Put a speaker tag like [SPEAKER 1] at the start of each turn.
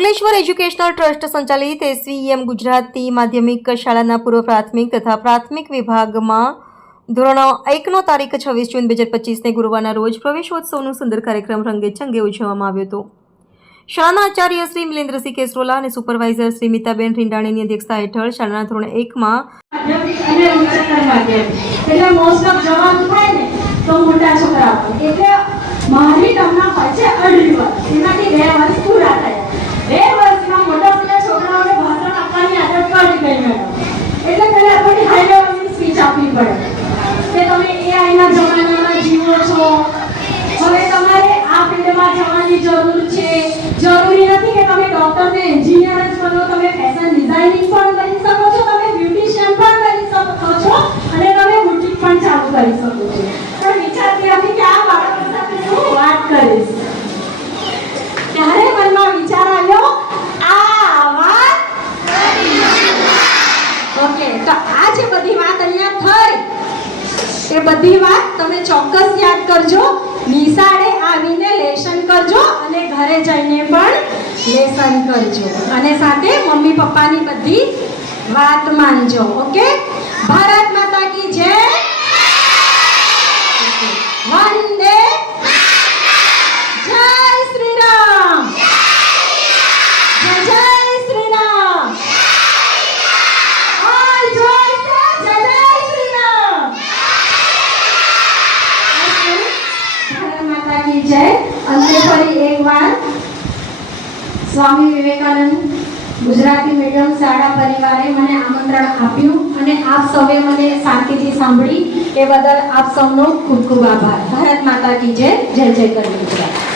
[SPEAKER 1] Ankleshwar educational trust સંચાલિત SVM Gujarati માધ્યમિક શાળાના પૂર્વ પ્રાથમિક તથા પ્રાથમિક વિભાગમાં ધોરણ એકનો તારીખ છવ્વીસ જૂન બે હજાર પચીસને ગુરુવારના રોજ પ્રવેશોત્સવનું સુંદર કાર્યક્રમ રંગે ચંગે ઉજવવામાં આવ્યો હતો. શાળાના આચાર્ય શ્રી મિલેન્દ્રસિંહ કેસરોલા અને સુપરવાઇઝર શ્રી મિતાબેન રીંડાણીની અધ્યક્ષતા હેઠળ શાળાના ધોરણ એકમાં
[SPEAKER 2] મારી જરૂર છે. જરૂરી નથી કે તમે ડોક્ટર ને એન્જિનિયર જ બનો, તમે ફેશન ડિઝાઇનિંગ પણ કરી શકો છો, તમે બ્યુટિશિયન પણ કરી શકો છો અને તમે બુટીક પણ ચાલુ કરી શકો છો. પણ વિચારતી હતી કે આ બાળકો સાથે હું વાત કરીશ? ત્યારે મનમાં વિચાર આવ્યો, આ વાત ઓકે, તો આ જે બધી વાત અહીંયા થઈ, એ બધી વાત તમે ચોક્કસ યાદ કરજો. નિશાળે આવીને લેશન કરજો અને ઘરે જઈને પણ લેસન કરજો. અને સાથે મમ્મી પપ્પાની બધી વાત માનજો, ઓકે? ભારત માતા કી જય! વંદે જય શ્રી રામ જય જય સ્વામી વિવેકાનંદ ગુજરાતી મીડિયમ શાળા પરિવારે મને આમંત્રણ આપ્યું અને આપ સૌએ મને શાંતિથી સાંભળી એ બદલ આપ સૌનો ખૂબ ખૂબ આભાર. ભારત માતા કી જય જય જય કરી ગુજરાત.